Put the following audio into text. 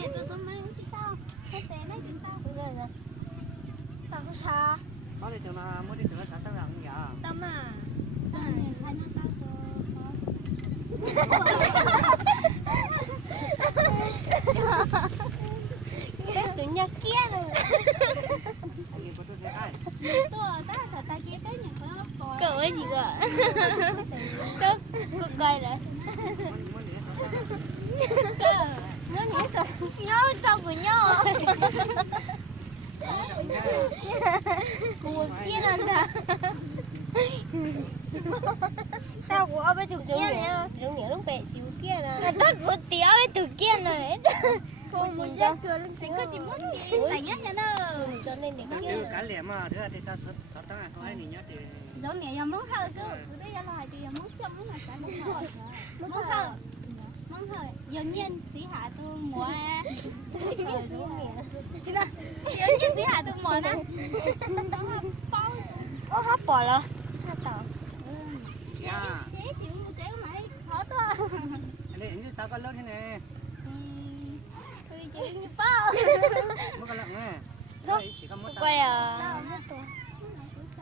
Mẹ tôi sống mấy chị tao. Thế thế này chị tao. Rồi rồi. Tao không xa. Có đi trường nào mới đi trường xã tao làm gì à? Tao mà. Tao này sai nó tao cho. Cái tự nhiên kia rồi. Ai có tôi thấy ai? Tôi ta sợ ta kia tới nhà có coi. Cậu ấy gì cơ? Tức, cực coi rồi. Mới đi xã tao. Cơ. Nó nhớ sao? Nhớ sao của nhau. Của kia là tao của ông ấy từ kia nè. Đúng nhớ lúc bẹ xíu kia nè. Tao của tía ấy từ kia này. Không muốn ra cửa luôn tính có chỉ muốn đi sảnh nhất nha đâu. Cho nên để Đang kia. yêu cái liệm mà, thế là thì ta xã tao có ai nhỉ nhớ thì. Giống như món thơ chứ, từ đây là thì món chấm món là phải món thơ. Món thơ. Món thơ. Dường nhiên sĩ hạ tôi mua. Rồi đúng nghĩa. Dường nhiên sĩ hạ tôi mua nè. Bao. Ô hấp bò rồi. Hấp tàu. À. Chế chịu chế mày khó to. Anh đi như tao có lớn thế này. Tôi chỉ như bao. Mới có lợn nè. Không. Chỉ có mỗi tao. Quay à.